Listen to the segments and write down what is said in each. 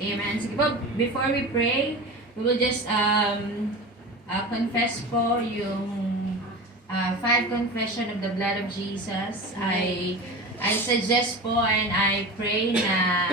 Amen. Sige po, before we pray, we will just confess po yung five confession of the blood of Jesus. I suggest po and I pray na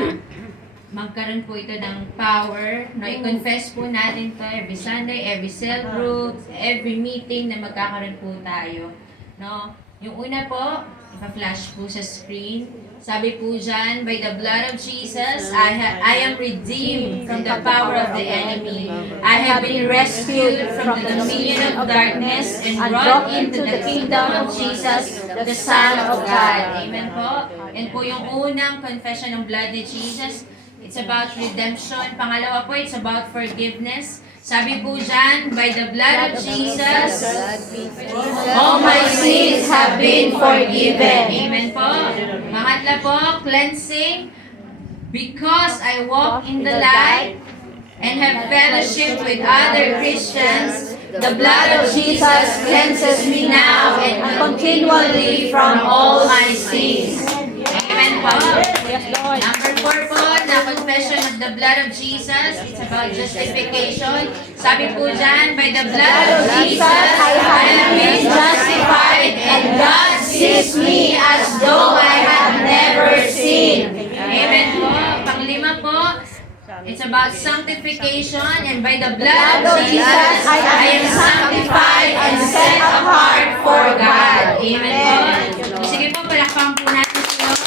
magkaroon po ito ng power. No, i-confess po natin to every Sunday, every cell group, every meeting na magkakaroon po tayo. No, yung una po, ipa-flash po sa screen. Sabi po dyan, by the blood of Jesus, I am redeemed from the power of the enemy. I have been rescued from the dominion of darkness and brought into the kingdom of Jesus, the Son of God. Amen po. Yan po yung unang confession ng blood ni Jesus. It's about redemption. Pangalawa po, it's about forgiveness. Sabi po dyan, by the blood of Jesus, all my sins have been forgiven. Amen po. Pangatla po, cleansing. Because I walk in the light and have fellowship with other Christians, the blood of Jesus cleanses me now and continually from all my sins. Amen po. Number 4 po, the confession of the blood of Jesus. It's about justification. Sabi po dyan, by the blood of Jesus, I have been justified and God sees me as though I have never sinned. Amen po. Panglima po, it's about sanctification, and by the blood of Jesus, I am sanctified and set apart for God. Amen po. Sige po, palakpakan po natin si Lord.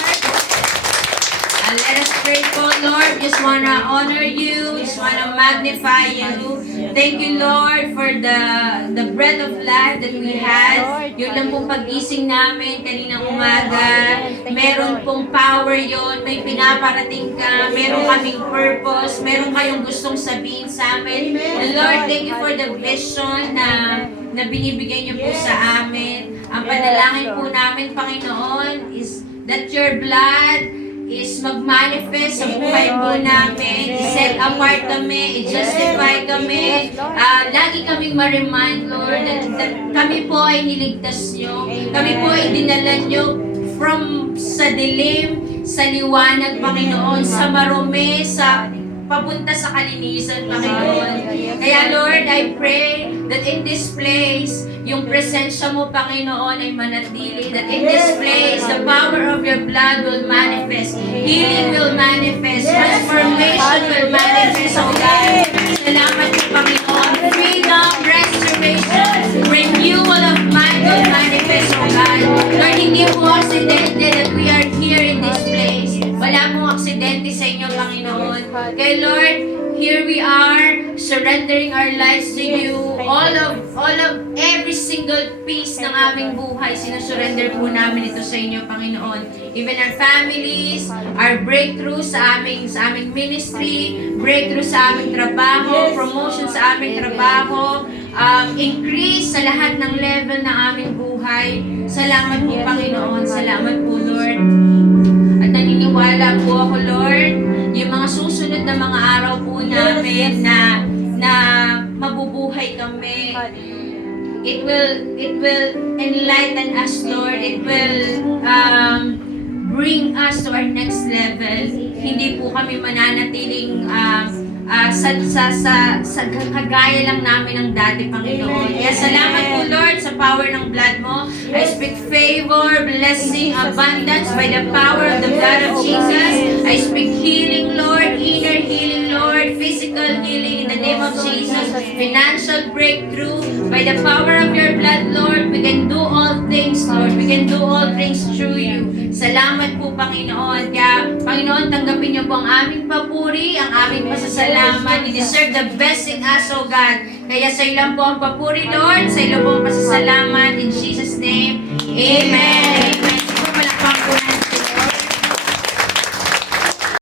Let us pray po, Lord. Just wanna honor you. Just wanna magnify you. Thank you, Lord, for the breath of life that we had. Yun lang pong pag-gising namin kaninang umaga. Meron pong power yon. May pinaparating ka. Meron kaming purpose. Meron kayong gustong sabihin sa amin. And Lord, thank you for the vision na binibigay niyo po sa amin. Ang panalangin po namin, Panginoon, is that your blood is mag-manifest sa buhay po namin, i-set apart kami, i-justify kami, lagi kaming ma-remind, Lord, that kami po ay niligtas nyo, kami po ay dinala nyo from sa dilim, sa liwanag, Panginoon, sa marumi, sa papunta sa kalinisan, Panginoon. Kaya Lord, I pray that in this place, yung presensya mo, Panginoon, ay manatili. That in this place, the power of your blood will manifest. Healing will manifest. Transformation will manifest, oh God. Salamat po, Panginoon. Freedom, restoration, renewal of mind will manifest, oh God. Lord, hindi po aksidente that we are here in this place. Wala pong aksidente sa inyo, Panginoon. Kaya Lord, here we are, surrendering our lives to you. All of every single piece ng aming buhay, sinusurrender po namin ito sa inyo, Panginoon. Even our families, our breakthrough sa aming ministry, breakthrough sa aming trabaho, promotion sa aming trabaho, increase sa lahat ng level ng aming buhay. Salamat po, Panginoon. Salamat po, Lord. At naniniwala po ako, Lord, yung mga susunod na mga araw po namin na mabubuhay kami. It will enlighten us, Lord. It will bring us to our next level. Hindi po kami mananatiling sa kagaya lang namin ng dati, Panginoon. Kaya salamat po, Lord, sa power ng blood mo. I speak favor, blessing, abundance by the power of the blood of Jesus. I speak healing, Lord, inner healing, Lord, physical healing in the name of Jesus, financial breakthrough by the power of your blood, Lord. We can do all things, Lord. We can do all things through you. Salamat po, Panginoon. Kaya, Panginoon, tanggapin niyo po ang aming papuri, ang aming pasasalamat. You deserve the best in us, O God. Kaya sa iyo lang po ang papuri, Lord. Sa iyo po ang pasasalamat.